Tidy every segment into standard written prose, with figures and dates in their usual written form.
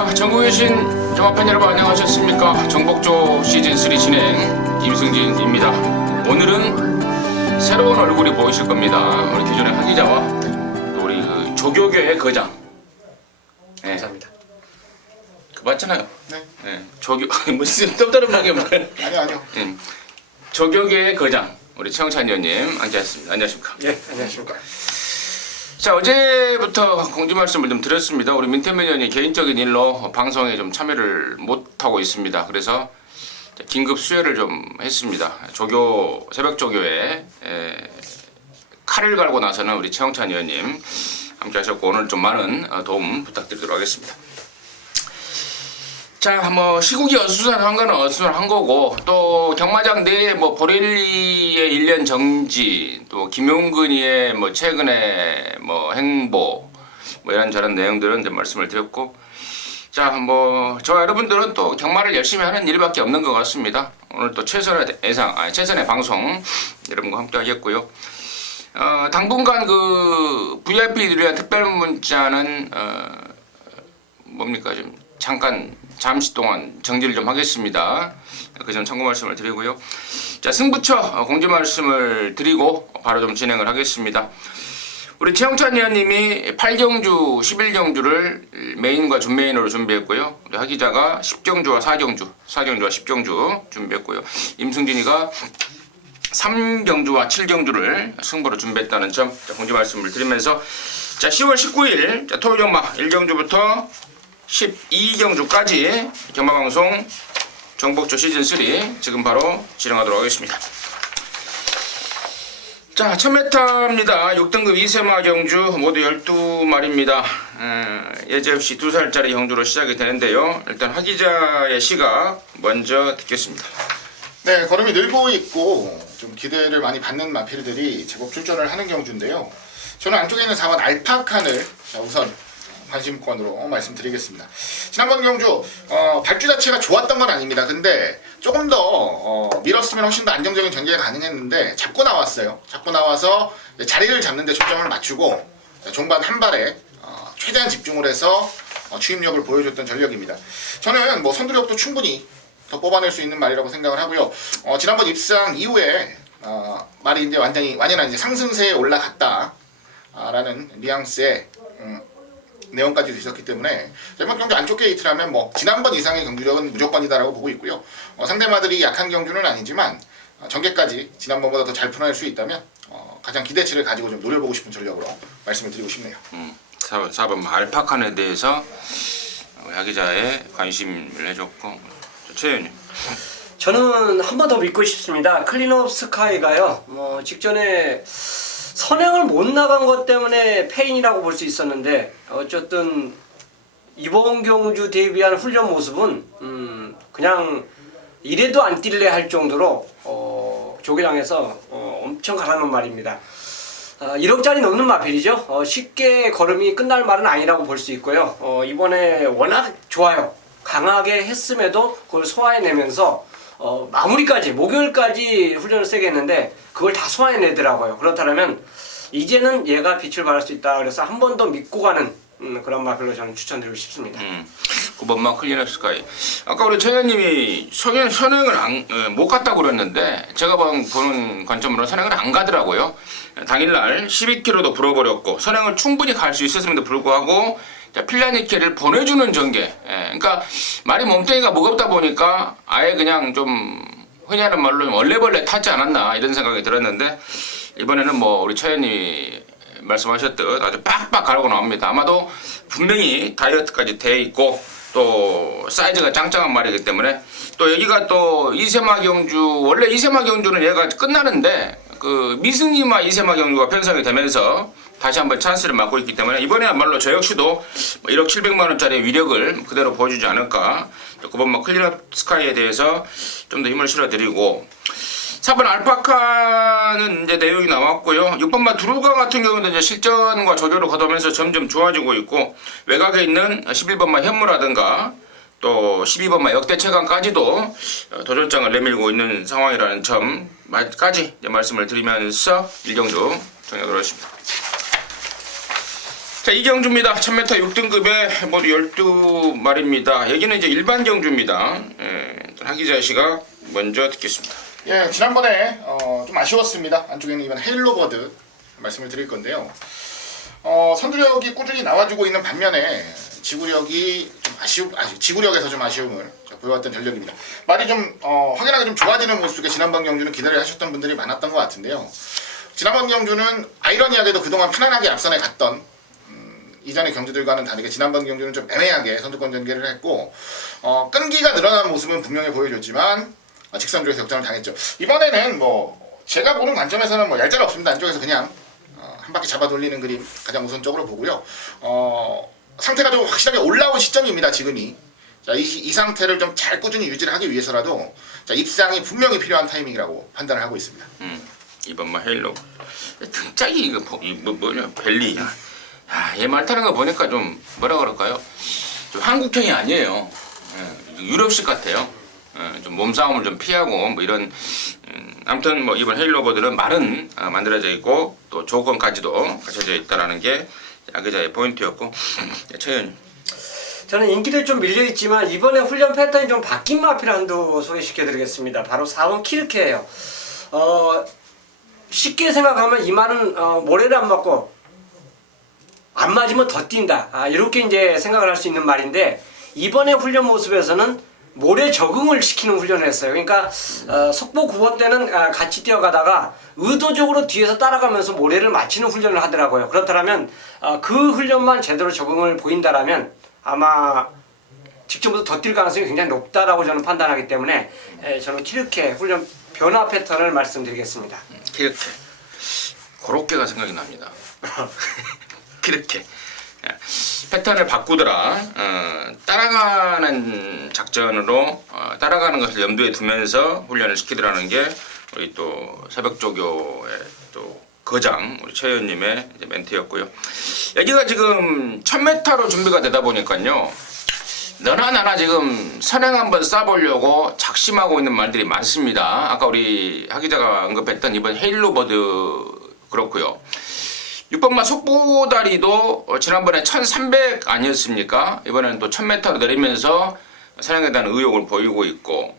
자, 전국에 계신 경마팬 여러분 안녕하셨습니까? 정복조 시즌3 진행 임승진입니다. 오늘은 새로운 얼굴이 보이실 겁니다. 우리 기존의 하 기자와 또 우리 그 조교교의 거장. 네. 감사합니다. 그 맞잖아요. 네. 네. 조교 무슨 또 말이야. 아니요. 조교계의 거장 우리 최영찬 의원님 앉아있습니다. 안녕하십니까? 예, 안녕하십니까. 자, 어제부터 공지 말씀을 좀 드렸습니다. 우리 민태민 의원이 개인적인 일로 방송에 좀 참여를 못하고 있습니다. 그래서 긴급 수혈을 좀 했습니다. 조교, 새벽 조교에 칼을 갈고 나서는 우리 최영찬 의원님 함께 하셨고 오늘 좀 많은 도움 부탁드리도록 하겠습니다. 자, 뭐 시국이 어수선한 건 어수선한 거고 또 경마장 내에 뭐 보렐리의 1년 정지, 또 김용근이의 뭐 최근에 뭐 행보, 뭐 이런저런 내용들은 좀 말씀을 드렸고, 자, 뭐 저와 여러분들은 또 경마를 열심히 하는 일밖에 없는 것 같습니다. 오늘 또 최선의 최선의 방송 여러분과 함께 하겠고요. 당분간 그 VIP들을 위한 특별 문자는 뭡니까 좀 잠시 동안 정지를 좀 하겠습니다. 그 점 참고 말씀을 드리고요. 자, 승부처 공지 말씀을 드리고 바로 좀 진행을 하겠습니다. 우리 최영찬 의원님이 8경주, 11경주를 메인과 준메인으로 준비했고요. 우리 하 기자가 10경주와 4경주와 10경주 준비했고요. 임승진이가 3경주와 7경주를 승부로 준비했다는 점 공지 말씀을 드리면서, 자, 10월 19일 토요일 경마 1경주부터 12경주까지 경마방송 정복조 시즌3 지금 바로 진행하도록 하겠습니다. 자, 1000m입니다. 6등급 2세마 경주 모두 12마리입니다. 예제 없이 2살짜리 경주로 시작이 되는데요. 일단 하 기자의 시각 먼저 듣겠습니다. 네, 걸음이 늘고 있고 좀 기대를 많이 받는 마필들이 제법 출전을 하는 경주인데요. 저는 안쪽에 있는 4번 알파칸을 우선 관심권으로 말씀드리겠습니다. 지난번 경주 발주 자체가 좋았던 건 아닙니다. 근데 조금 더 밀었으면 훨씬 더 안정적인 전개가 가능했는데 잡고 나왔어요. 잡고 나와서 자리를 잡는 데 초점을 맞추고 종반 한 발에 최대한 집중을 해서 추임력을 보여줬던 전력입니다. 저는 뭐 선두력도 충분히 더 뽑아낼 수 있는 말이라고 생각을 하고요. 지난번 입상 이후에 말이 이제 완연한 이제 상승세에 올라갔다 라는 뉘앙스의 내용까지 있었기 때문에 이번 경주 안쪽 게이트라면 뭐 지난번 이상의 경주력은 무조건이다라고 보고 있고요. 상대마들이 약한 경주는 아니지만 전개까지 지난번보다 더 잘 풀어낼 수 있다면 가장 기대치를 가지고 좀 노려보고 싶은 전력으로 말씀을 드리고 싶네요. 4번 알파칸에 대해서 하 기자의 관심을 해줬고, 최 의원님. 저는 한 번 더 믿고 싶습니다. 클린업 스카이가요. 직전에 선행을 못 나간 것 때문에 패인이라고 볼 수 있었는데 어쨌든 이번 경주 대비한 훈련 모습은 그냥 이래도 안 뛸래 할 정도로 조기장에서 엄청 가라는 말입니다. 1억짜리 넘는 마필이죠. 쉽게 걸음이 끝날 말은 아니라고 볼 수 있고요. 이번에 워낙 좋아요. 강하게 했음에도 그걸 소화해내면서 마무리까지 목요일까지 훈련을 세게 했는데 그걸 다 소화해내더라고요. 그렇다면 이제는 얘가 빛을 발할 수 있다. 그래서 한 번 더 믿고 가는 그런 마필로 저는 추천드리고 싶습니다. 9번만 클린업 스카이. 아까 우리 최 의원님이 선행을 못 갔다고 그랬는데 제가 보는 관점으로 선행을 안 가더라고요. 당일날 12km도 불어버렸고 선행을 충분히 갈 수 있었음에도 불구하고 필라니케를 보내주는 전개. 그러니까 말이 몸뚱이가 무겁다 보니까 아예 그냥 좀 흔히 하는 말로 얼레벌레 타지 않았나 이런 생각이 들었는데, 이번에는 뭐 우리 최 의원님이 말씀하셨듯 아주 빡빡 가르고 나옵니다. 아마도 분명히 다이어트까지 돼 있고 또 사이즈가 짱짱한 말이기 때문에, 또 여기가 또 이세마 경주, 원래 이세마 경주는 얘가 끝나는데 그 미승이마 이세마 경주가 편성이 되면서 다시 한번 찬스를 맞고 있기 때문에 이번에야말로 저 역시도 1억 700만 원짜리 위력을 그대로 보여주지 않을까. 9번 클린업 스카이에 대해서 좀 더 힘을 실어드리고, 4번 알파카는 이제 내용이 나왔고요. 6번만 두루가 같은 경우는 이제 실전과 조절을 거두면서 점점 좋아지고 있고, 외곽에 있는 11번만 현무라든가 또 12번만 역대 최강까지도 도전장을 내밀고 있는 상황이라는 점까지 말씀을 드리면서 1경주 정리하도록 하겠습니다. 자, 이 경주입니다. 1000m 6등급에 모두 12마리입니다. 여기는 이제 일반 경주입니다. 하기자 씨가 먼저 듣겠습니다. 예, 지난번에 좀 아쉬웠습니다. 안쪽에는 이번 헤일로버드 말씀을 드릴 건데요. 선두력이 꾸준히 나와주고 있는 반면에 지구력이 좀 지구력에서 좀 아쉬움을 보여왔던 전력입니다. 말이 좀 확연하게 좀 좋아지는 모습 속에 지난번 경주는 기대를 하셨던 분들이 많았던 것 같은데요. 지난번 경주는 아이러니하게도 그동안 편안하게 앞선에 갔던 이전의 경주들과는 다르게 지난번 경주는 좀 애매하게 선두권 전개를 했고 끈기가 늘어난 모습은 분명히 보여줬지만 직선주에서 역전을 당했죠. 이번에는 뭐 제가 보는 관점에서는 뭐 얄짤 없습니다. 안쪽에서 그냥 한 바퀴 잡아 돌리는 그림 가장 우선적으로 보고요. 상태가 좀 확실하게 올라온 시점입니다. 지금이. 자, 이 상태를 좀 잘 꾸준히 유지를 하기 위해서라도 자, 입상이 분명히 필요한 타이밍이라고 판단을 하고 있습니다. 이번 헤일로 등짝이 이거 뭐냐 벨리. 야, 얘 말 타는 거 보니까 좀 뭐라 그럴까요? 좀 한국형이 아니에요. 유럽식 같아요. 좀 몸싸움을 좀 피하고 뭐 이런 아무튼 뭐 이번 헤일로버들은 말은 만들어져 있고 또 조건까지도 갖춰져 있다라는 게 아기자의 포인트였고 최현님. 저는 인기도 좀 밀려있지만 이번에 훈련 패턴이 좀 바뀐 마피를 한두 소개시켜드리겠습니다. 바로 4번 키르케예요. 쉽게 생각하면 이 말은 모래를 안 맞고 안 맞으면 더 뛴다. 이렇게 이제 생각을 할 수 있는 말인데 이번에 훈련 모습에서는 모래 적응을 시키는 훈련을 했어요. 그러니까 속보 9번 때는 같이 뛰어가다가 의도적으로 뒤에서 따라가면서 모래를 맞추는 훈련을 하더라고요. 그렇다면 그 훈련만 제대로 적응을 보인다라면 아마 직전부터 더 뛸 가능성이 굉장히 높다라고 저는 판단하기 때문에 저는 키르케 훈련 변화 패턴을 말씀드리겠습니다. 키르케 고로케가 생각이 납니다. 키르케 패턴을 바꾸더라. 따라가는 작전으로 따라가는 것을 염두에 두면서 훈련을 시키더라는 게 우리 또 새벽조교의 또 거장 우리 최 의원님의 멘트였고요. 여기가 지금 1000m로 준비가 되다 보니까요. 너나 나나 지금 선행 한번 쏴보려고 작심하고 있는 말들이 많습니다. 아까 우리 하 기자가 언급했던 이번 헤일로버드 그렇고요. 6번마 속보다리도 지난번에 1300 아니었습니까? 이번에는 또 1000m로 내리면서 선행에 대한 의욕을 보이고 있고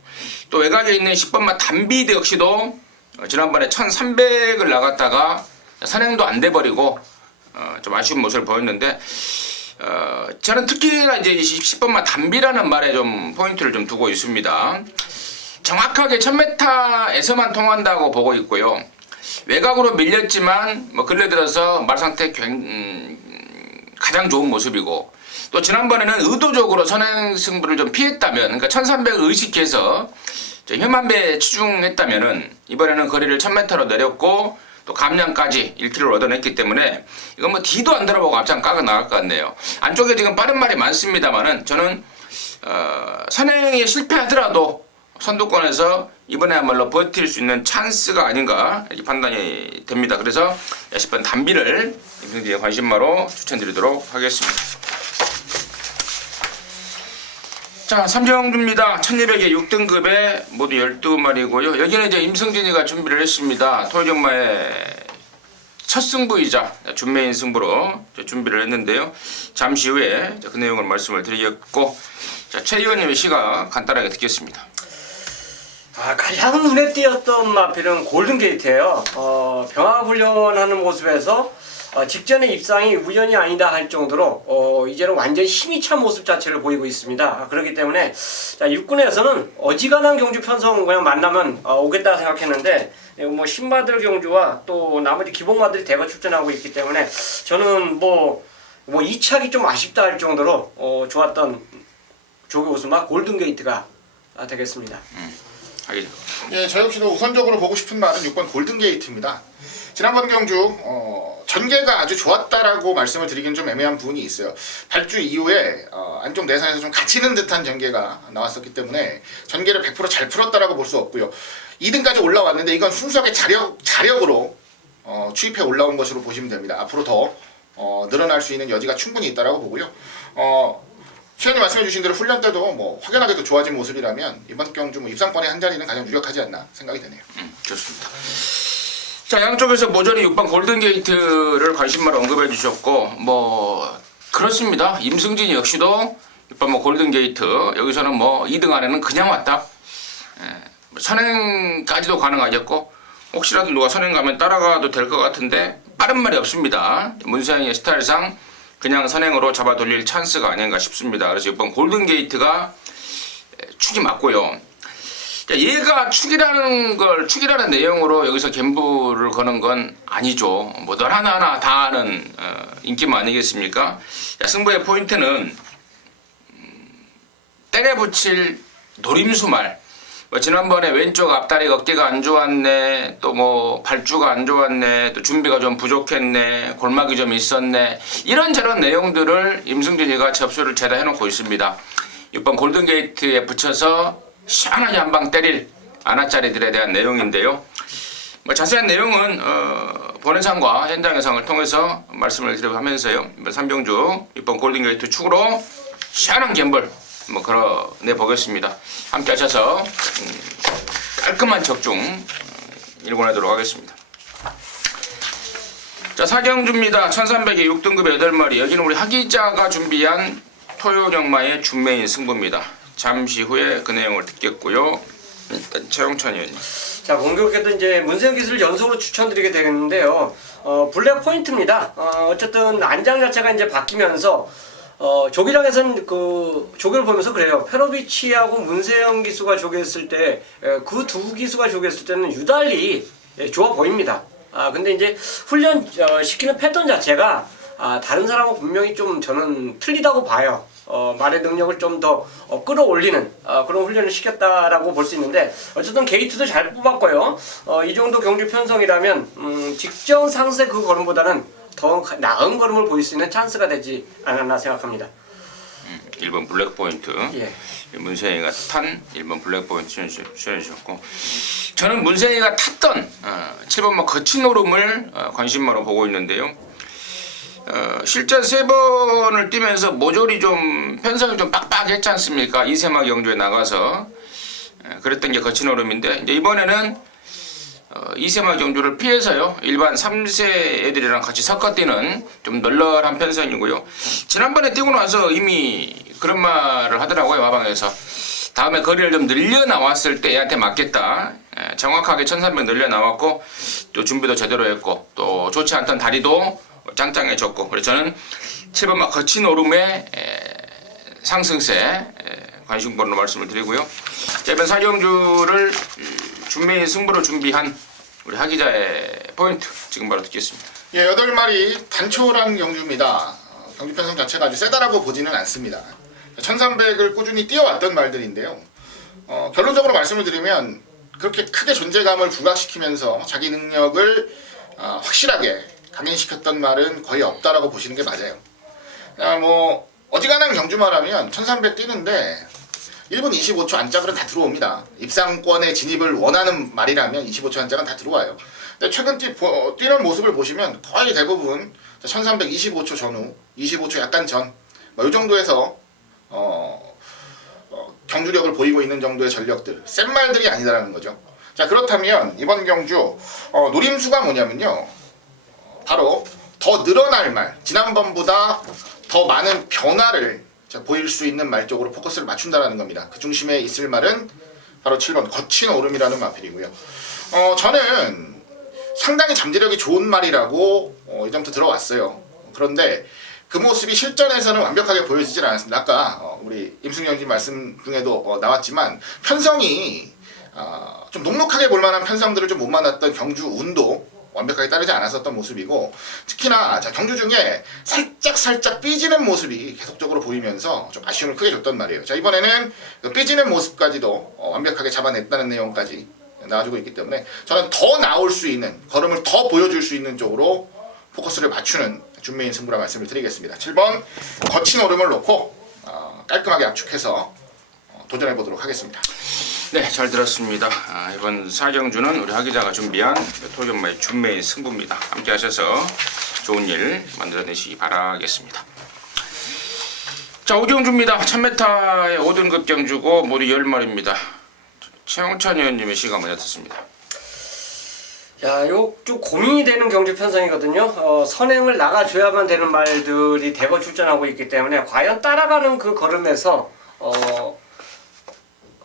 또 외곽에 있는 10번마 담비드 역시도 지난번에 1300을 나갔다가 선행도 안 돼버리고 좀 아쉬운 모습을 보였는데 저는 특히나 이제 10번마 담비라는 말에 좀 포인트를 좀 두고 있습니다. 정확하게 1000m에서만 통한다고 보고 있고요. 외곽으로 밀렸지만 뭐 근래 들어서 말 상태 가장 좋은 모습이고 또 지난번에는 의도적으로 선행 승부를 좀 피했다면 그러니까 1300을 의식해서 혐한배 치중했다면은 이번에는 거리를 1000m로 내렸고 또 감량까지 1km를 얻어냈기 때문에 이건 뭐 뒤도 안 들어보고 앞장 까고 나갈 것 같네요. 안쪽에 지금 빠른 말이 많습니다만은 저는 선행에 실패하더라도 선두권에서 이번에야말로 버틸 수 있는 찬스가 아닌가 이렇게 판단이 됩니다. 그래서 10번 담비를 임승진의 관심마로 추천드리도록 하겠습니다. 자, 3경주입니다. 1200에 6등급에 모두 12마리고요. 여기는 이제 임승진이가 준비를 했습니다. 토요정마의 첫 승부이자 준매인 승부로 준비를 했는데요. 잠시 후에 그 내용을 말씀을 드리겠고 자, 최 의원님의 시가 간단하게 듣겠습니다. 가장 눈에 띄었던 마필은 골든게이트예요. 병합훈련하는 모습에서 직전의 입상이 우연이 아니다 할 정도로 이제는 완전 힘이 찬 모습 자체를 보이고 있습니다. 그렇기 때문에 자, 육군에서는 어지간한 경주 편성 그냥 만나면 오겠다 생각했는데 뭐 신마들 경주와 또 나머지 기본마들이 대거 출전하고 있기 때문에 저는 뭐 2착이 좀 아쉽다 할 정도로 좋았던 조교 우승마 골든게이트가 되겠습니다. 예, 저 역시도 우선적으로 보고 싶은 말은 6번 골든게이트입니다. 지난번 경주 전개가 아주 좋았다라고 말씀을 드리긴 좀 애매한 부분이 있어요. 발주 이후에 안쪽 내선에서 좀 갇히는 듯한 전개가 나왔었기 때문에 전개를 100% 잘 풀었다라고 볼 수 없고요. 2등까지 올라왔는데 이건 순수하게 자력으로 추입해 올라온 것으로 보시면 됩니다. 앞으로 더 늘어날 수 있는 여지가 충분히 있다라고 보고요. 시현이 말씀해주신 대로 훈련 때도 뭐 확연하게도 좋아진 모습이라면 이번 경주 뭐 입상권의 한 자리는 가장 유력하지 않나 생각이 되네요. 좋습니다. 자, 양쪽에서 모조리 6번 골든게이트를 관심만 언급해 주셨고, 뭐 그렇습니다. 임승진 역시도 6번 뭐 골든게이트, 여기서는 뭐 2등 안에는 그냥 왔다. 선행까지도 가능하겠고, 혹시라도 누가 선행 가면 따라가도 될 것 같은데 빠른 말이 없습니다. 문세영의 스타일상 그냥 선행으로 잡아 돌릴 찬스가 아닌가 싶습니다. 그래서 6번 골든게이트가 축이 맞고요. 얘가 축이라는 내용으로 여기서 갬블을 거는 건 아니죠. 뭐 널 하나하나 다 아는 인기만 아니겠습니까? 승부의 포인트는 때려붙일 노림수말. 뭐 지난번에 왼쪽 앞다리 어깨가 안 좋았네, 또 뭐 발주가 안 좋았네, 또 준비가 좀 부족했네, 골막이 좀 있었네, 이런저런 내용들을 임승진이가 접수를 죄다 해놓고 있습니다. 6번 골든게이트에 붙여서 시원하게 한 방 때릴 아나짜리들에 대한 내용인데요. 뭐 자세한 내용은 본회상과 현장 예상을 통해서 말씀을 드리고 하면서요. 3병주 6번 골든게이트 축으로 시원한 갬블 뭐 걸어내 보겠습니다. 함께 하셔서 깔끔한 적중 일궈내도록 하겠습니다. 자, 사경주입니다. 1300에 6등급의 8마리. 여기는 우리 하기자가 준비한 토요경마의 준메인 승부입니다. 잠시 후에 그 내용을 듣겠고요. 일단 최용찬 의원님. 자, 공교롭게도 이제 문세영 기술을 연속으로 추천드리게 되겠는데요. 블랙 포인트입니다. 어쨌든 안장 자체가 이제 바뀌면서 조기장에서는 그 조교를 보면서 그래요. 페로비치하고 문세영 기수가 조교했을 때 그 두 기수가 조교했을 때는 유달리 좋아 보입니다. 근데 이제 훈련 시키는 패턴 자체가 다른 사람하고 분명히 좀 저는 틀리다고 봐요. 말의 능력을 좀 더 끌어올리는 그런 훈련을 시켰다라고 볼 수 있는데, 어쨌든 게이트도 잘 뽑았고요. 이 정도 경주 편성이라면 직전 상세 그 걸음보다는 더 나은 걸음을 보일 수 있는 찬스가 되지 않았나 생각합니다. 1번 블랙 포인트. 예. 문세희가 탄 1번 블랙 포인트 출연해 주셨고, 저는 문세희가 탔던 7번 뭐 거친 오름을 관심만으로 보고 있는데요. 실전 3번을 뛰면서 모조리 좀 편성이 좀 빡빡했지 않습니까? 이세마 경주에 나가서 그랬던 게 거친 오름인데, 이제 이번에는 이세마 경주를 피해서요, 일반 3세 애들이랑 같이 섞어 뛰는 좀 널널한 편성이고요. 지난번에 뛰고 나서 이미 그런 말을 하더라고요, 마방에서. 다음에 거리를 좀 늘려 나왔을 때 얘한테 맞겠다. 정확하게 1300 늘려 나왔고, 또 준비도 제대로 했고, 또 좋지 않던 다리도 짱짱해졌고, 그래서 저는 7번 막 거친 오름의 상승세 관심번으로 말씀을 드리고요. 이번 사경주를 준메인 승부를 준비한 우리 하기자의 포인트 지금 바로 듣겠습니다. 예, 8마리 단초랑 경주입니다. 경주 편성 자체가 아주 세다라고 보지는 않습니다. 1300을 꾸준히 뛰어왔던 말들인데요. 결론적으로 말씀을 드리면 그렇게 크게 존재감을 부각시키면서 자기 능력을 확실하게 강행시켰던 말은 거의 없다라고 보시는 게 맞아요. 뭐 어지간한 경주만 하면 1300 뛰는데 1분 25초 안짝으로 다 들어옵니다. 입상권에 진입을 원하는 말이라면 25초 안짝은 다 들어와요. 근데 최근 뛰는 모습을 보시면 거의 대부분 1300 25초 전후, 25초 약간 전, 뭐 이 정도에서 경주력을 보이고 있는 정도의 전력들, 센 말들이 아니다라는 거죠. 자, 그렇다면 이번 경주 노림수가 뭐냐면요, 바로 더 늘어날 말, 지난번보다 더 많은 변화를 보일 수 있는 말 쪽으로 포커스를 맞춘다는 겁니다. 그 중심에 있을 말은 바로 7번 거친 오름이라는 마필이고요. 저는 상당히 잠재력이 좋은 말이라고 이전부터 들어왔어요. 그런데 그 모습이 실전에서는 완벽하게 보여지질 않았습니다. 아까 우리 임승영님 말씀 중에도 나왔지만 편성이 좀 녹록하게 볼만한 편성들을 좀 못 만났던 경주 운도 완벽하게 따르지 않았었던 모습이고, 특히나 경주 중에 살짝 삐지는 모습이 계속적으로 보이면서 좀 아쉬움을 크게 줬단 말이에요. 자, 이번에는 그 삐지는 모습까지도 완벽하게 잡아냈다는 내용까지 나와주고 있기 때문에 저는 더 나올 수 있는, 걸음을 더 보여줄 수 있는 쪽으로 포커스를 맞추는 준메인 승부라 말씀을 드리겠습니다. 7번 거친 오름을 놓고 깔끔하게 압축해서 도전해 보도록 하겠습니다. 네, 잘 들었습니다. 이번 사경주는 우리 하기자가 준비한 토요경마의 준메인 승부입니다. 함께 하셔서 좋은 일 만들어내시기 바라겠습니다. 자, 5경주입니다. 1000m의 5등급 경주고 모두 10마리입니다. 최용찬 의원님의 시간 먼저 듣습니다. 야, 요 좀 고민이 되는 경주 편성이거든요. 선행을 나가줘야만 되는 말들이 대거 출전하고 있기 때문에 과연 따라가는 그 걸음에서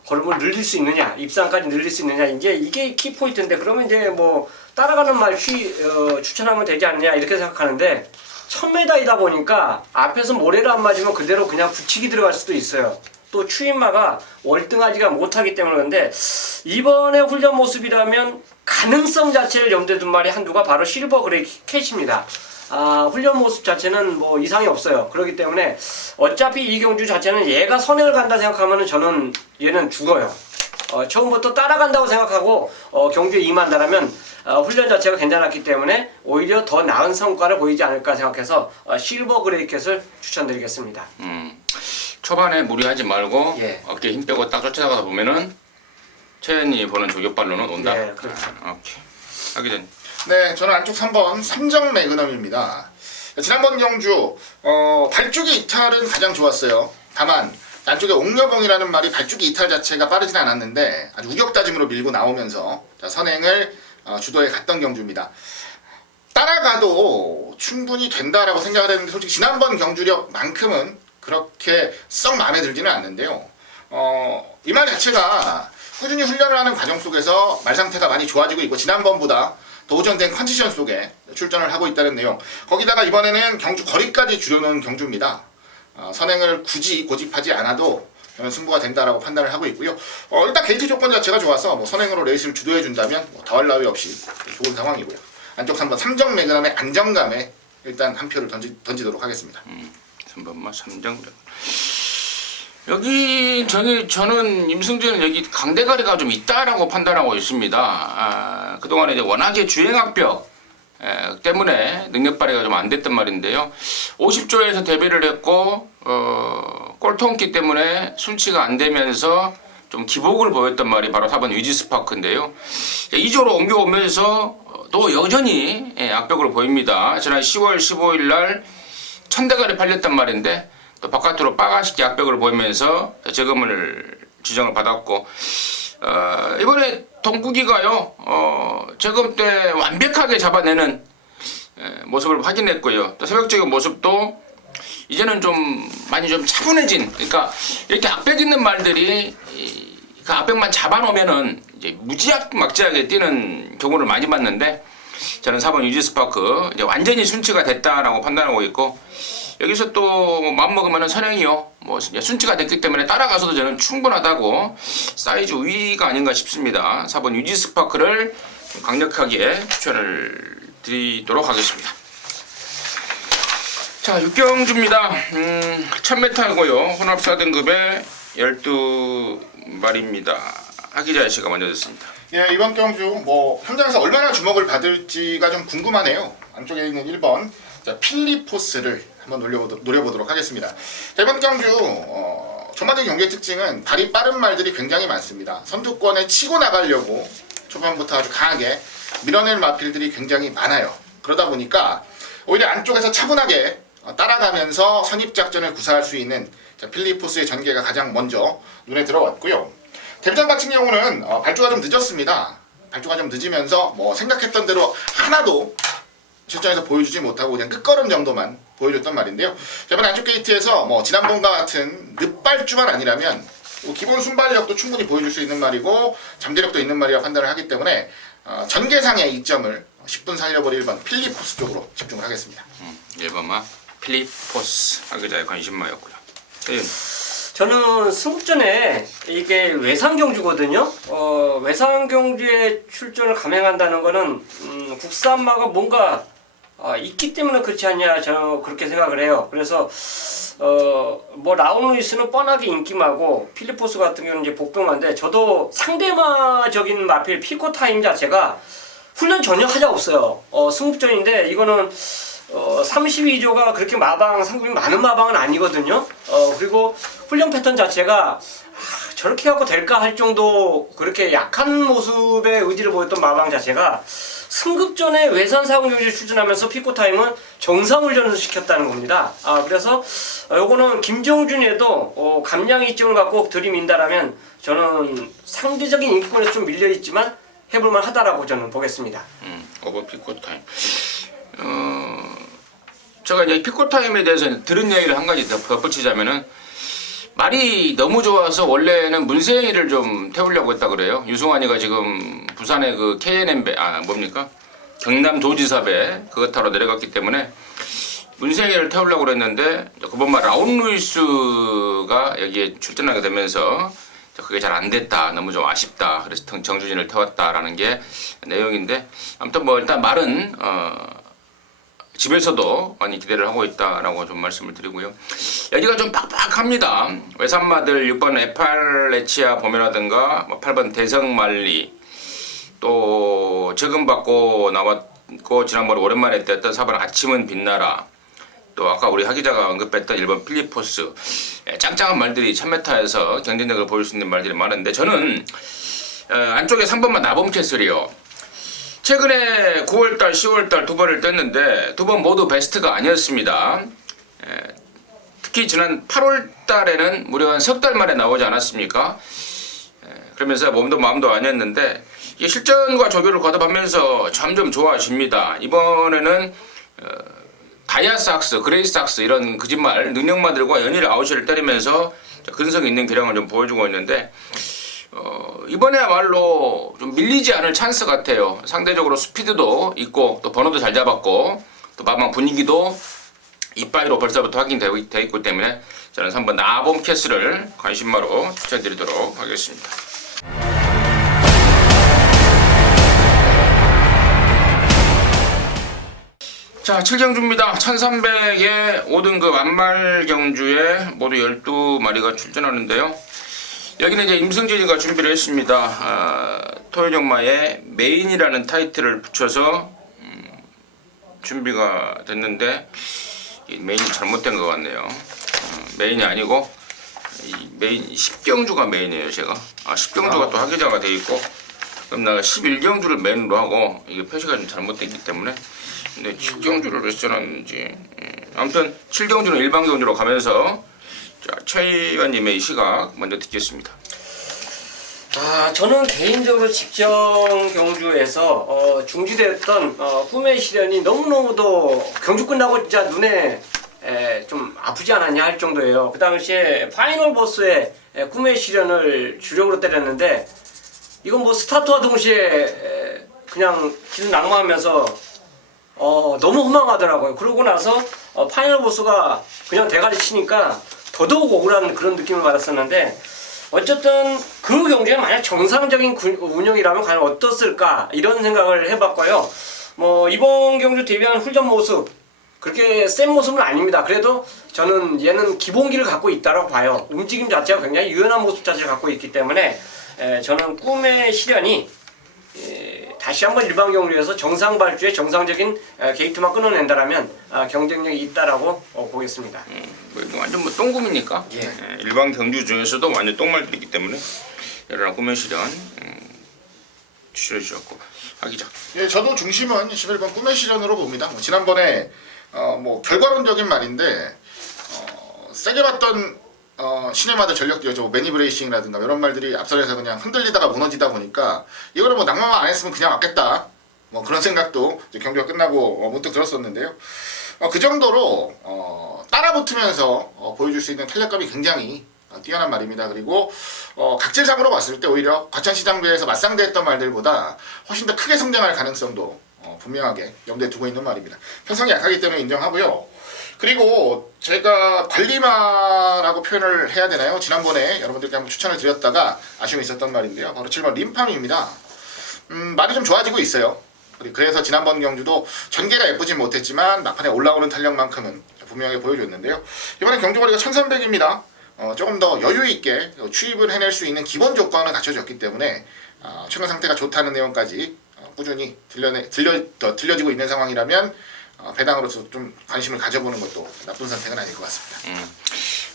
걸음을 늘릴 수 있느냐, 입상까지 늘릴 수 있느냐, 이제 이게 키포인트인데 그러면 이제 뭐 따라가는 말 추천하면 되지 않느냐 이렇게 생각하는데 1000m이다 보니까 앞에서 모래를 안 맞으면 그대로 그냥 붙이기 들어갈 수도 있어요. 또 추임마가 월등하지가 못하기 때문에 그런데 이번에 훈련 모습이라면 가능성 자체를 염두에 둔 말이 한두가 바로 실버 그레이 캣입니다. 훈련 모습 자체는 뭐 이상이 없어요. 그렇기 때문에 어차피 이 경주 자체는 얘가 선행을 간다 생각하면 저는 얘는 죽어요. 처음부터 따라간다고 생각하고 경주에 임한다라면 훈련 자체가 괜찮았기 때문에 오히려 더 나은 성과를 보이지 않을까 생각해서 실버 그레이 캣을 추천드리겠습니다. 초반에 무리하지 말고 예. 어깨 힘 빼고 딱 쫓아가다 보면은 최현이 보는 조격발로는 온다. 예, 그렇죠. 오케이. 하기 전. 네, 저는 안쪽 3번 삼정 매그넘입니다. 지난번 경주 발주기 이탈은 가장 좋았어요. 다만 안쪽에 옥녀봉이라는 말이 발주기 이탈 자체가 빠르진 않았는데 아주 우격다짐으로 밀고 나오면서 선행을 주도해 갔던 경주입니다. 따라가도 충분히 된다라고 생각을 했는데 솔직히 지난번 경주력만큼은 그렇게 썩 마음에 들지는 않는데요. 이 말 자체가 꾸준히 훈련을 하는 과정 속에서 말 상태가 많이 좋아지고 있고 지난번보다 더 호전된 컨디션 속에 출전을 하고 있다는 내용. 거기다가 이번에는 경주 거리까지 줄여놓은 경주입니다. 선행을 굳이 고집하지 않아도 저는 승부가 된다라고 판단을 하고 있고요. 일단 게이트 조건 자체가 좋아서 뭐 선행으로 레이스를 주도해준다면 뭐 더할 나위 없이 좋은 상황이고요. 안쪽 3번 삼정 매그넘의 안정감에 일단 한 표를 던지도록 하겠습니다. 3번만 삼정. 여기 저는 임승준은 여기 강대가리가 좀 있다라고 판단하고 있습니다. 그동안에 이제 워낙에 주행압벽 때문에 능력 발휘가 좀 안 됐단 말인데요. 50조에서 데뷔를 했고 꼴통기 때문에 순치가 안 되면서 좀 기복을 보였단 말이 바로 4번 위지스파크인데요. 2조로 옮겨오면서 또 여전히 압벽을 보입니다. 지난 10월 15일 날 1000대가리 팔렸단 말인데 또 바깥으로 빠가시게 압벽을 보이면서 재검을 지정을 받았고 이번에 동국이가요 재검 때 완벽하게 잡아내는 모습을 확인했고요. 또 새벽적인 모습도 이제는 좀 많이 좀 차분해진, 그러니까 이렇게 압벽 있는 말들이 그 압벽만 잡아놓으면은 이제 무지막지하게 뛰는 경우를 많이 봤는데 저는 4번 유지스파크 이제 완전히 순치가 됐다라고 판단하고 있고 여기서 또 마음먹으면 선행이요 뭐 순치가 됐기 때문에 따라가서도 저는 충분하다고 사이즈 위가 아닌가 싶습니다. 4번 유지스파크를 강력하게 추천을 드리도록 하겠습니다. 자 6경주입니다. 1000m고요 혼합 4등급의 12마리입니다. 하기자 씨가 먼저 됐습니다. 예, 이번 경주 뭐 현장에서 얼마나 주목을 받을지가 좀 궁금하네요. 안쪽에 있는 1번 필리포스를 한번 노려보도록 하겠습니다. 자, 이번 경주 전반적인 경기의 특징은 발이 빠른 말들이 굉장히 많습니다. 선두권에 치고 나가려고 초반부터 아주 강하게 밀어낼 마필들이 굉장히 많아요. 그러다 보니까 오히려 안쪽에서 차분하게 따라가면서 선입작전을 구사할 수 있는 필리포스의 전개가 가장 먼저 눈에 들어왔고요. 데뷔전 같은 경우는 발주가 좀 늦었습니다. 발주가 좀 늦으면서 뭐 생각했던 대로 하나도 실전에서 보여주지 못하고 그냥 끝걸음 정도만 보여줬단 말인데요. 이번 안쪽 게이트에서 뭐 지난번과 같은 늦발주만 아니라면 뭐 기본 순발력도 충분히 보여줄 수 있는 말이고 잠재력도 있는 말이라고 판단을 하기 때문에 전개상의 이점을 10분 살려버릴 1번 필리포스 쪽으로 집중을 하겠습니다. 1번만 필리포스 하기자의 관심마였고요. 저는 승국전에 이게 외상경주거든요. 외상경주에 출전을 감행한다는 거는 국산마가 뭔가 있기 때문에 그렇지 않냐 저는 그렇게 생각을 해요. 그래서 뭐 라운루이스는 뻔하게 인기마고 필리포스 같은 경우는 이제 복병마인데 저도 상대마적인 마필 피코타임 자체가 훈련 전혀 하자 없어요. 승국전인데 이거는 32조가 그렇게 상금이 많은 마방은 아니거든요. 그리고 훈련 패턴 자체가 저렇게 하고 될까 할 정도 그렇게 약한 모습의 의지를 보였던 마방 자체가 승급전에 외산사공경주에 출전하면서 피코타임은 정상훈련을 시켰다는 겁니다. 그래서 요거는 김정준에도 감량 이점을 갖고 들이민다라면 저는 상대적인 인기권에서 좀 밀려있지만 해볼만 하다라고 저는 보겠습니다. 오버 피코 타임. 제가 이제 피코 타임에 대해서 들은 얘기를 한 가지 더 덧붙이자면은 말이 너무 좋아서 원래는 문세영이를 좀 태우려고 했다 그래요. 유승환이가 지금 부산의 그 KNM배 뭡니까? 경남도지사배 그것 타러 내려갔기 때문에 문세영이를 태우려고 그랬는데 그번만 라온 루이스가 여기에 출전하게 되면서 그게 잘 안 됐다. 너무 좀 아쉽다. 그래서 정준이를 태웠다라는 게 내용인데 아무튼 뭐 일단 말은 집에서도 많이 기대를 하고 있다라고 좀 말씀을 드리고요. 여기가 좀 빡빡합니다. 외산마들 6번 에팔레치아 봄이라든가 8번 대성말리 또 적응받고 나왔고 지난번에 오랜만에 뗐던 4번 아침은 빛나라 또 아까 우리 하기자가 언급했던 1번 필리포스 짱짱한 말들이 1000m에서 경쟁력을 보일 수 있는 말들이 많은데 저는 안쪽에 3번만 나범캐슬이요. 최근에 9월달, 10월달 두 번을 뗐는데 두 번 모두 베스트가 아니었습니다. 특히 지난 8월달에는 무려 한 석 달 만에 나오지 않았습니까? 그러면서 몸도 마음도 아니었는데 이게 실전과 조교를 거듭하면서 점점 좋아집니다. 이번에는 다이아삭스, 그레이삭스 이런 거짓말 능력마들과 연일 아웃을 때리면서 근성 있는 기량을 좀 보여주고 있는데 이번에야말로 좀 밀리지 않을 찬스 같아요. 상대적으로 스피드도 있고 또 번호도 잘 잡았고 또 마방 분위기도 이빠이로 벌써부터 확인되어 있기 때문에 저는 3번 나범캐스를 관심마로 추천드리도록 하겠습니다. 자, 7경주입니다. 1300의 5등급 안말경주에 모두 12마리가 출전하는데요. 여기는 이제 임승진이가 준비를 했습니다. 토요정마의 메인이라는 타이틀을 붙여서 준비가 됐는데 메인이 잘못된 것 같네요. 메인이 아니고 메인 10경주가 메인이에요. 제가 10경주가 또 하기자가 돼 있고 그럼 내가 11경주를 메인으로 하고 이게 표시가 좀 잘못됐기 때문에 근데 7경주를 왜 써놨는지 아무튼 7경주는 일반 경주로 가면서 자, 최 의원님의 시각 먼저 듣겠습니다. 저는 개인적으로 직전 경주에서 중지됐던 꿈의 시련이 너무너무도 경주 끝나고 진짜 눈에 좀 아프지 않았냐 할 정도예요. 그 당시에 파이널 보스의 꿈의 시련을 주력으로 때렸는데 이건 뭐 스타트와 동시에 그냥 기분 낙마하면서 너무 허망하더라고요. 그러고 나서 파이널 보스가 그냥 대가리 치니까 더더욱 억울한 그런 느낌을 받았었는데 어쨌든 그 경기가 만약 정상적인 운영이라면 과연 어떻을까 이런 생각을 해봤고요. 뭐 이번 경주 데뷔한 훈련 모습 그렇게 센 모습은 아닙니다. 그래도 저는 얘는 기본기를 갖고 있다고 봐요. 움직임 자체가 굉장히 유연한 모습 자체를 갖고 있기 때문에 저는 꿈의 시련이 다시 한번 일반 경주에서 정상 발주에 정상적인 게이트만 끊어낸다라면 경쟁력이 있다라고 보겠습니다. 완전 뭐 똥금이니까 일반 경주 중에서도 완전 똥말들이기 때문에 여러분 꿈의 시련 추천해 주셨고 하기자. 예, 저도 중심은 11번 꿈의 시련으로 봅니다. 지난번에 뭐 결과론적인 말인데 세게 봤던 시네마드 전력 띄워줘 매니브레이싱이라든가 이런 말들이 앞선에서 그냥 흔들리다가 무너지다 보니까 이거를 뭐 낭만만 안 했으면 그냥 왔겠다 뭐 그런 생각도 이제 경기가 끝나고 문득 들었었는데요. 그 정도로 따라붙으면서 보여줄 수 있는 탄력감이 굉장히 뛰어난 말입니다. 그리고 각질상으로 봤을 때 오히려 과천시장배에서 맞상대했던 말들보다 훨씬 더 크게 성장할 가능성도 분명하게 염두에 두고 있는 말입니다. 편성이 약하기 때문에 인정하고요. 그리고 제가 관리마라고 표현을 해야 되나요? 지난번에 여러분들께 한번 추천을 드렸다가 아쉬움이 있었던 말인데요. 바로 7번 림팜입니다. 말이 좀 좋아지고 있어요. 그래서 지난번 경주도 전개가 예쁘진 못했지만 막판에 올라오는 탄력만큼은 분명하게 보여줬는데요. 이번엔 경주거리가 1300입니다. 조금 더 여유있게 추입을 해낼 수 있는 기본 조건은 갖춰졌기 때문에 최근 상태가 좋다는 내용까지 꾸준히 들려지고 있는 상황이라면 배당으로서 좀 관심을 가져보는 것도 나쁜 선택은 아닐 것 같습니다.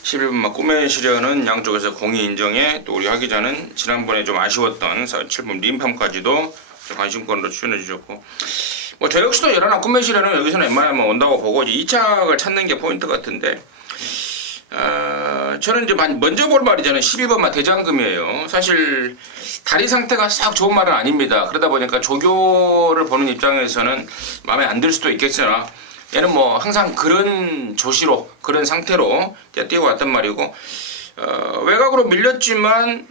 11번 꿈의 시련은 양쪽에서 공이 인정해 또 우리 하기자는 지난번에 좀 아쉬웠던 7번 림팜까지도 관심권으로 추천해 주셨고 뭐 저 역시도 열하나 꿈의 시련은 여기서는 웬만하면 온다고 보고 2착을 찾는 게 포인트 같은데 저는 이제 먼저 볼 말이 저는 12번마 대장금이에요. 사실 다리 상태가 싹 좋은 말은 아닙니다. 그러다 보니까 조교를 보는 입장에서는 마음에 안 들 수도 있겠으나 얘는 뭐 항상 그런 조시로 그런 상태로 뛰어왔단 말이고 외곽으로 밀렸지만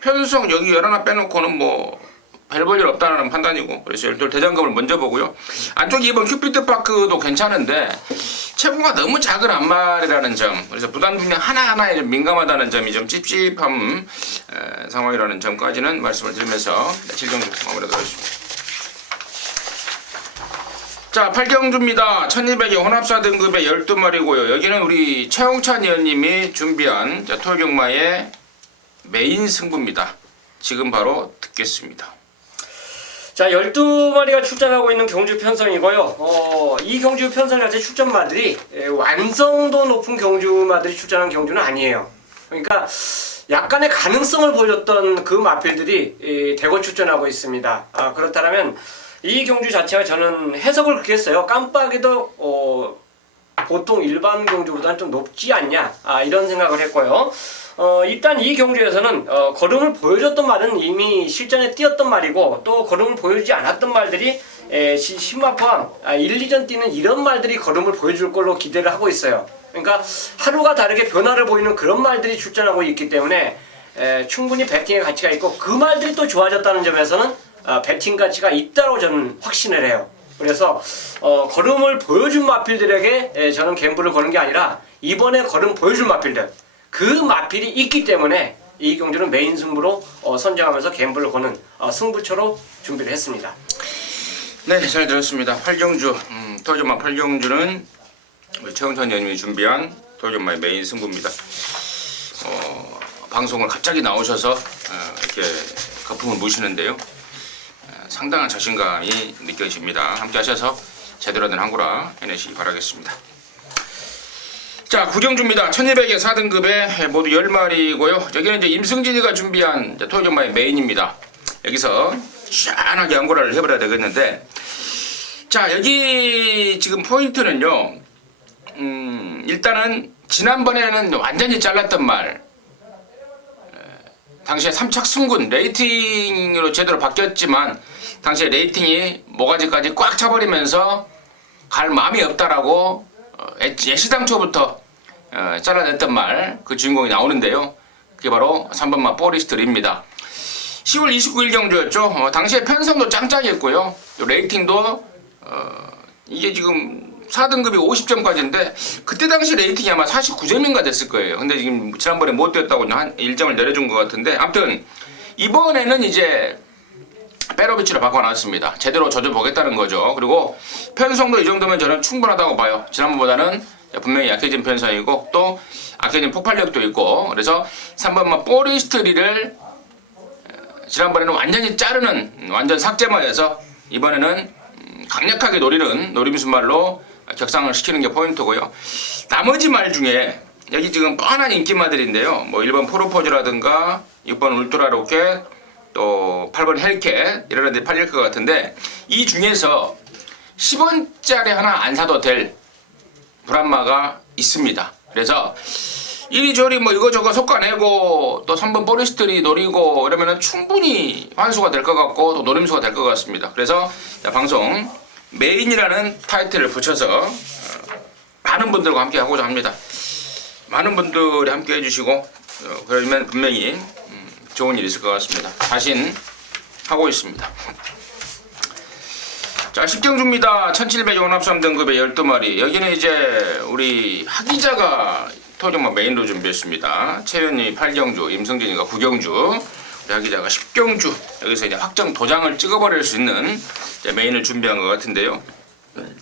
편성 여기 11 빼놓고는 뭐 별 볼 일 없다는 판단이고 그래서 12 대장금을 먼저 보고요. 안쪽에 이번 큐피드 파크도 괜찮은데 체구가 너무 작은 앞말이라는 점 그래서 부담 중량 하나하나에 좀 민감하다는 점이 좀 찝찝한 상황이라는 점까지는 말씀을 드리면서 7경주 마무리하도록 하겠습니다. 자 8경주입니다. 1200의 혼합사 등급의 12마리고요. 여기는 우리 최홍찬 의원님이 준비한 토요경마의 메인 승부입니다. 지금 바로 듣겠습니다. 자, 12마리가 출전하고 있는 경주 편성이고요. 이 경주 편성 자체 출전마들이 완성도 높은 경주마들이 출전한 경주는 아니에요. 그러니까 약간의 가능성을 보여줬던 그 마필들이 대거 출전하고 있습니다. 그렇다면 이 경주 자체가 저는 해석을 그렇게 했어요. 깜빡이도 보통 일반 경주보다는 좀 높지 않냐 이런 생각을 했고요. 일단 이 경주에서는 걸음을 보여줬던 말은 이미 실전에 뛰었던 말이고 또 걸음을 보여주지 않았던 말들이 신마 포함 1, 2전 뛰는 이런 말들이 걸음을 보여줄 걸로 기대를 하고 있어요. 그러니까 하루가 다르게 변화를 보이는 그런 말들이 출전하고 있기 때문에 충분히 배팅의 가치가 있고 그 말들이 또 좋아졌다는 점에서는 배팅 가치가 있다고 저는 확신을 해요. 그래서 걸음을 보여준 마필들에게 저는 갬블을 거는 게 아니라 이번에 걸음 보여준 마필들 그 마필이 있기 때문에 이 경주는 메인 승부로 선정하면서 갬블을 거는 승부처로 준비를 했습니다. 네, 잘 들었습니다. 8경주 토요전마 8경주는 최홍찬 의원님이 준비한 토요전마의 메인 승부입니다. 방송을 갑자기 나오셔서 이렇게 거품을 무시는데요. 상당한 자신감이 느껴집니다. 함께 하셔서 제대로 된 항구라 해내시기 바라겠습니다. 자, 9경주입니다. 1200의 4등급에 모두 10마리고요. 여기는 이제 임승진이가 준비한 토요전마의 메인입니다. 여기서 시원하게 항구라를 해버려야 되겠는데 자, 여기 지금 포인트는요. 일단은 지난번에는 완전히 잘랐던 말 당시에 3착 승군 레이팅으로 제대로 바뀌었지만 당시에 레이팅이 모가지까지 꽉 차버리면서 갈 마음이 없다라고 예시당초부터 잘라냈던 말 그 주인공이 나오는데요. 그게 바로 3번마 포리스트리입니다. 10월 29일 경주였죠. 당시에 편성도 짱짱했고요. 레이팅도 이게 지금 4등급이 50점까지인데 그때 당시 레이팅이 아마 49점인가 됐을 거예요. 근데 지금 지난번에 못 뛰었다고 한 1점을 내려준 것 같은데 아무튼 이번에는 이제 페로비치로 바꿔놨습니다. 제대로 져줘보겠다는 거죠. 그리고 편성도 이 정도면 저는 충분하다고 봐요. 지난번보다는 분명히 약해진 편성이고 또 약해진 폭발력도 있고 그래서 3번마 포리스트리를 지난번에는 완전히 자르는 완전 삭제마여서 이번에는 강력하게 노리는 노림수말로 격상을 시키는 게 포인트고요. 나머지 말 중에 여기 지금 뻔한 인기마들인데요. 뭐 1번 프로포즈라든가 6번 울트라 로켓 또 8번 헬켓 이런 애들이 팔릴 것 같은데 이 중에서 10원짜리 하나 안 사도 될 브란마가 있습니다. 그래서 이리저리 뭐 이거저거 솎아내고 또 3번 포리스트리 노리고 이러면은 충분히 환수가 될 것 같고 또 노림수가 될 것 같습니다. 그래서 방송 메인이라는 타이틀을 붙여서 많은 분들과 함께 하고자 합니다. 많은 분들이 함께 해주시고 그러면 분명히 좋은 일이 있을 것 같습니다. 자신하고 있습니다. 자, 10경주입니다. 1700 연합 3등급의 12마리. 여기는 이제 우리 하기자가 토요전마 메인으로 준비했습니다. 최현이 8경주, 임승진이가 9경주, 우리 하기자가 10경주. 여기서 이제 확정 도장을 찍어버릴 수 있는 메인을 준비한 것 같은데요.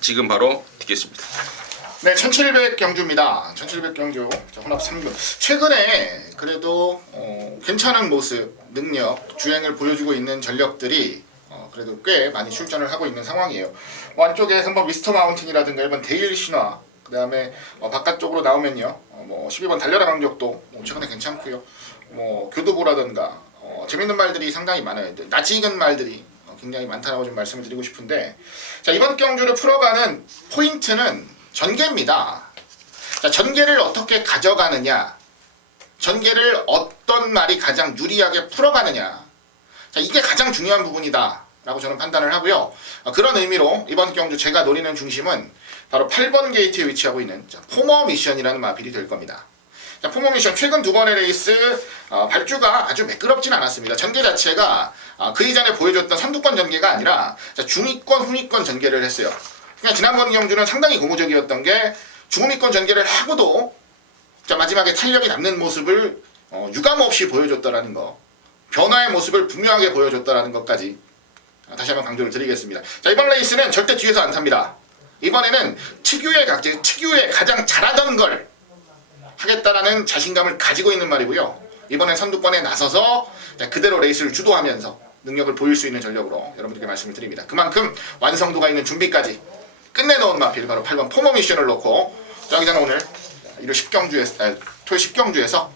지금 바로 듣겠습니다. 네, 1700 경주입니다. 1700 경주 혼합 3급. 최근에 그래도 괜찮은 모습, 능력, 주행을 보여주고 있는 전력들이 그래도 꽤 많이 출전을 하고 있는 상황이에요. 안쪽에 3번 미스터 마운틴이라든가 1번 데일 신화, 그 다음에 바깥쪽으로 나오면요, 12번 달려라 강적도 최근에 괜찮고요. 교두보라든가 재밌는 말들이 상당히 많아요. 낯익은 말들이 굉장히 많다라고 좀 말씀을 드리고 싶은데, 자, 이번 경주를 풀어가는 포인트는 전개입니다. 자, 전개를 어떻게 가져가느냐, 전개를 어떤 말이 가장 유리하게 풀어가느냐. 자, 이게 가장 중요한 부분이다 라고 저는 판단을 하고요. 그런 의미로 이번 경주 제가 노리는 중심은 바로 8번 게이트에 위치하고 있는 포머 미션이라는 마필이 될 겁니다. 자, 포머 미션 최근 두 번의 레이스 발주가 아주 매끄럽진 않았습니다. 전개 자체가 그 이전에 보여줬던 선두권 전개가 아니라 중위권, 후위권 전개를 했어요. 그냥 지난번 경주는 상당히 고무적이었던 게 중후위권 전개를 하고도 마지막에 탄력이 남는 모습을 유감 없이 보여줬다라는 거, 변화의 모습을 분명하게 보여줬다라는 것까지 다시 한번 강조를 드리겠습니다. 자, 이번 레이스는 절대 뒤에서 안 탑니다. 이번에는 특유의 가장 잘하던 걸 하겠다라는 자신감을 가지고 있는 말이고요. 이번엔 선두권에 나서서 그대로 레이스를 주도하면서 능력을 보일 수 있는 전력으로 여러분들께 말씀을 드립니다. 그만큼 완성도가 있는 준비까지 끝내놓은 마필 바로 8번 포머 미션을 놓고 저기는 오늘 토요 10경주에서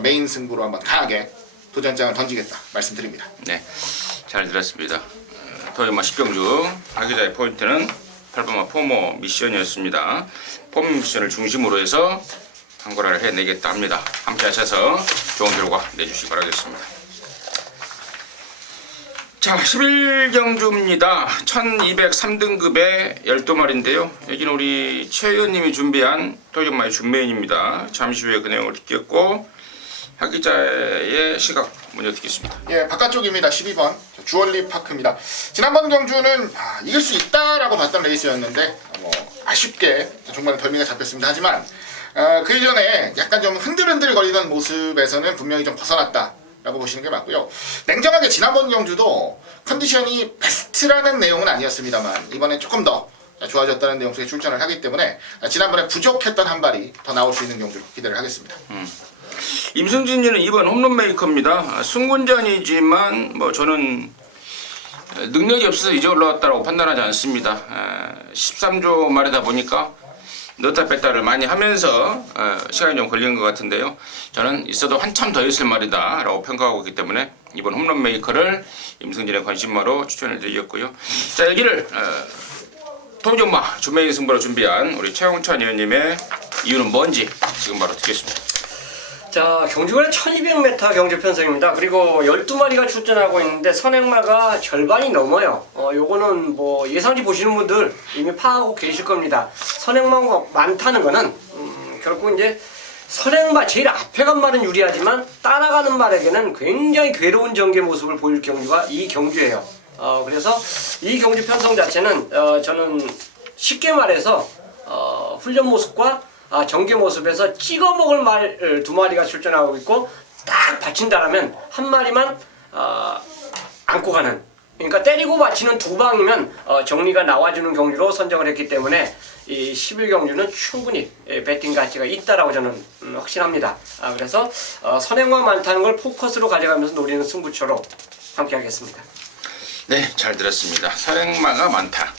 메인 승부로 한번 강하게 도전장을 던지겠다 말씀드립니다. 네, 잘 들었습니다. 토요마 10경주 하기자의 포인트는 8번마 포머 미션이었습니다. 포머 미션을 중심으로 해서 한거라를 해내겠다 합니다. 함께 하셔서 좋은 결과 내주시기 바라겠습니다. 자, 11경주입니다. 1203등급의 12마리인데요. 여기는 우리 최 의원님이 준비한 토요마의 준메인입니다. 잠시 후에 그 내용을 듣겠고 하기자의 시각 먼저 듣겠습니다. 예, 바깥쪽입니다. 12번 주얼리 파크입니다. 지난번 경주는 이길 수 있다라고 봤던 레이스였는데 아쉽게 정말 덜미가 잡혔습니다. 하지만 그 이전에 약간 좀 흔들흔들 거리던 모습에서는 분명히 좀 벗어났다라고 보시는 게 맞고요. 냉정하게 지난번 경주도 컨디션이 베스트라는 내용은 아니었습니다만 이번엔 조금 더 좋아졌다는 내용 속에 출전을 하기 때문에 지난번에 부족했던 한 발이 더 나올 수 있는 경주로 기대를 하겠습니다. 임승진이는 이번 홈런 메이커입니다. 승군전이지만 저는 능력이 없어서 이제 올라왔다고 판단하지 않습니다. 13조 말이다 보니까 넣었다 뺐다를 많이 하면서 시간이 좀 걸리는 것 같은데요. 저는 있어도 한참 더 있을 말이다 라고 평가하고 있기 때문에 이번 홈런 메이커를 임승진의 관심마로 추천을 드렸고요. 자, 여기를 토요마 주메인 승부로 준비한 우리 최홍찬 의원님의 이유는 뭔지 지금 바로 듣겠습니다. 자, 경주가 1200m 경주 편성입니다. 그리고 12마리가 출전하고 있는데 선행마가 절반이 넘어요. 요거는 예상지 보시는 분들 이미 파악하고 계실 겁니다. 선행마가 많다는 거는 결국 이제 선행마 제일 앞에 간 말은 유리하지만 따라가는 말에게는 굉장히 괴로운 전개 모습을 보일 경주가 이 경주예요. 그래서 이 경주 편성 자체는 저는 쉽게 말해서 훈련 모습과 전개 모습에서 찍어 먹을 말 두 마리가 출전하고 있고 딱 받친다라면 한 마리만 안고 가는, 그러니까 때리고 받치는 두 방이면 정리가 나와주는 경주로 선정을 했기 때문에 이 11경주는 충분히 배팅 가치가 있다라고 저는 확신합니다. 그래서 선행마 많다는 걸 포커스로 가져가면서 노리는 승부처로 함께 하겠습니다. 네, 잘 들었습니다. 선행마가 많다.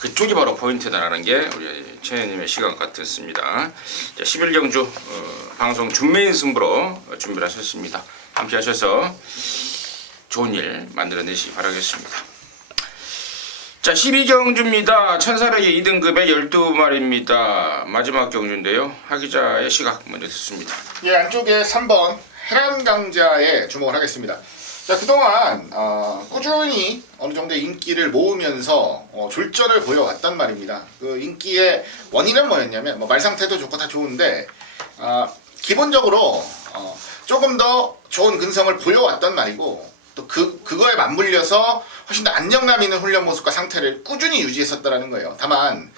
그쪽이 바로 포인트다라는 게 우리 최 의원님의 시각 같았습니다. 자, 11경주 방송 준메인 승부로 준비를 하셨습니다. 함께 하셔서 좋은 일 만들어내시기 바라겠습니다. 자, 12경주입니다. 1400의 2등급의 12마리입니다. 마지막 경주인데요. 하기자의 시각 먼저 듣습니다. 예, 안쪽에 3번 해란강자에 주목을 하겠습니다. 자, 그동안 꾸준히 어느 정도의 인기를 모으면서 졸전을 보여왔단 말입니다. 그 인기의 원인은 뭐였냐면 말 상태도 좋고 다 좋은데 기본적으로 조금 더 좋은 근성을 보여왔단 말이고 또 그거에 맞물려서 훨씬 더 안정감 있는 훈련 모습과 상태를 꾸준히 유지했었다라는 거예요. 다만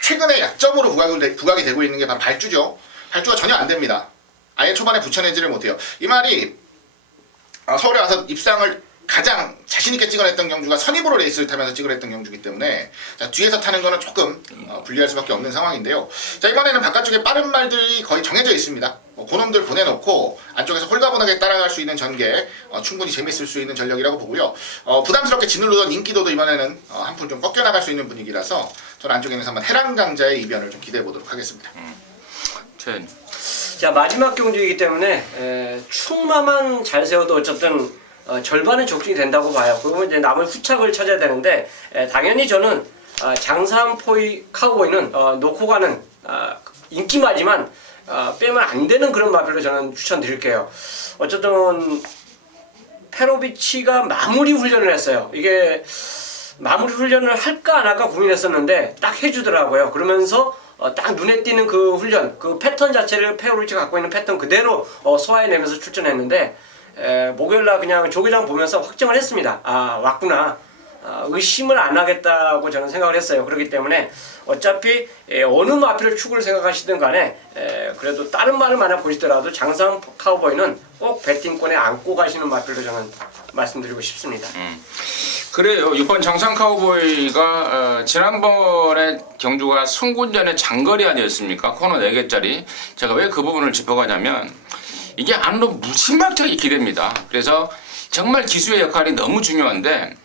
최근에 약점으로 부각이 되고 있는 게 바로 발주죠. 발주가 전혀 안 됩니다. 아예 초반에 붙여내지를 못해요. 이 말이 서울에 와서 입상을 가장 자신있게 찍어냈던 경주가 선입으로 레이스를 타면서 찍어냈던 경주이기 때문에 뒤에서 타는 거는 조금 불리할 수밖에 없는 상황인데요. 자, 이번에는 바깥쪽에 빠른 말들이 거의 정해져 있습니다. 그놈들 보내놓고 안쪽에서 홀가분하게 따라갈 수 있는 전개 충분히 재밌을 수 있는 전력이라고 보고요. 부담스럽게 짓누르던 인기도도 이번에는 한 푼 좀 꺾여나갈 수 있는 분위기라서 저는 안쪽에는 한번 해란강자의 이변을 좀 기대해보도록 하겠습니다. 자, 마지막 경주이기 때문에 충마만 잘 세워도 어쨌든 절반은 적중이 된다고 봐요. 그리고 이제 남은 후착을 찾아야 되는데 당연히 저는 장삼포이 카우보이는 놓고 가는 인기마지만 빼면 안 되는 그런 마필로 저는 추천드릴게요. 어쨌든 페로비치가 마무리 훈련을 했어요. 이게 마무리 훈련을 할까 안 할까 고민했었는데 딱 해주더라고요. 그러면서 딱 눈에 띄는 그 훈련, 그 패턴 자체를 페로비치가 갖고 있는 패턴 그대로 소화해내면서 출전했는데 목요일날 그냥 조기장 보면서 확정을 했습니다. 아 왔구나. 의심을 안 하겠다고 저는 생각을 했어요. 그렇기 때문에 어차피 어느 마필을 축구를 생각하시든 간에 그래도 다른 말을 만나 보시더라도 장상 카우보이는 꼭 배팅권에 안고 가시는 마필로 저는 말씀드리고 싶습니다. 그래요. 이번 장상 카우보이가 지난번에 경주가 승군전의 장거리 아니었습니까? 코너 4개짜리. 제가 왜 그 부분을 짚어가냐면 이게 안으로 무심박하게 기대입니다. 그래서 정말 기수의 역할이 너무 중요한데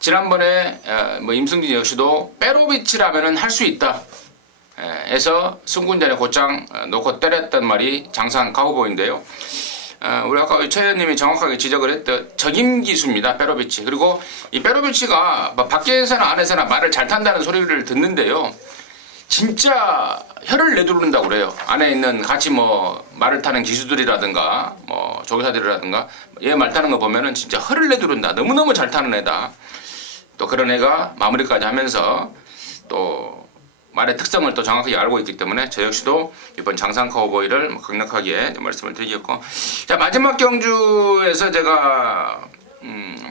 지난번에 뭐 임승진 역시도 페로비치라면은 할 수 있다 해서 승군전에 곧장 놓고 때렸던 말이 장상 카우보이인데요. 우리 아까 최 의원님이 정확하게 지적을 했던 적임 기수입니다. 페로비치. 그리고 이 페로비치가 밖에서나 안에서나 말을 잘 탄다는 소리를 듣는데요. 진짜 혀를 내두른다고 그래요. 안에 있는 같이 뭐 말을 타는 기수들이라든가 뭐 조교사들이라든가 얘 말 타는 거 보면은 진짜 혀를 내두른다. 너무너무 잘 타는 애다. 또 그런 애가 마무리까지 하면서 또 말의 특성을 또 정확하게 알고 있기 때문에 저 역시도 이번 장상 카우보이를 강력하게 말씀을 드리겠고, 자 마지막 경주에서 제가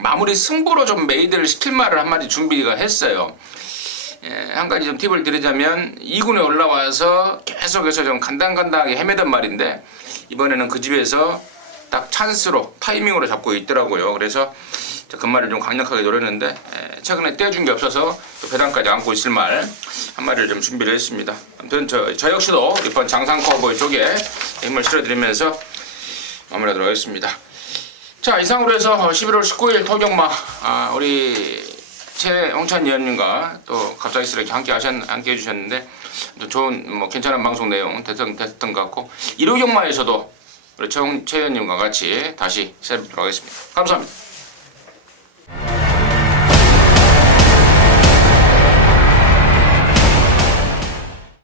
마무리 승부로 좀 메이드를 시킬 말을 한마디 준비가 했어요. 한 가지 좀 팁을 드리자면 2군에 올라와서 계속해서 좀 간당간당하게 헤매던 말인데 이번에는 그 집에서 딱 찬스로 타이밍으로 잡고 있더라고요. 그래서 그 말을 좀 강력하게 노렸는데 최근에 떼어준 게 없어서 또 배당까지 안고 있을 말 한 마디를 좀 준비를 했습니다. 아무튼 저 역시도 이번 장상 카우보이 쪽에 힘을 실어드리면서 마무리하도록 하겠습니다. 자 이상으로 해서 11월 19일 토경마 우리 최홍찬 의원님과 또 갑작스럽게 함께 해주셨는데 또 좋은 뭐 괜찮은 방송 내용 됐던 것 같고 1호 경마에서도 우리 최 의원님과 같이 다시 찾아뵙도록 하겠습니다. 감사합니다.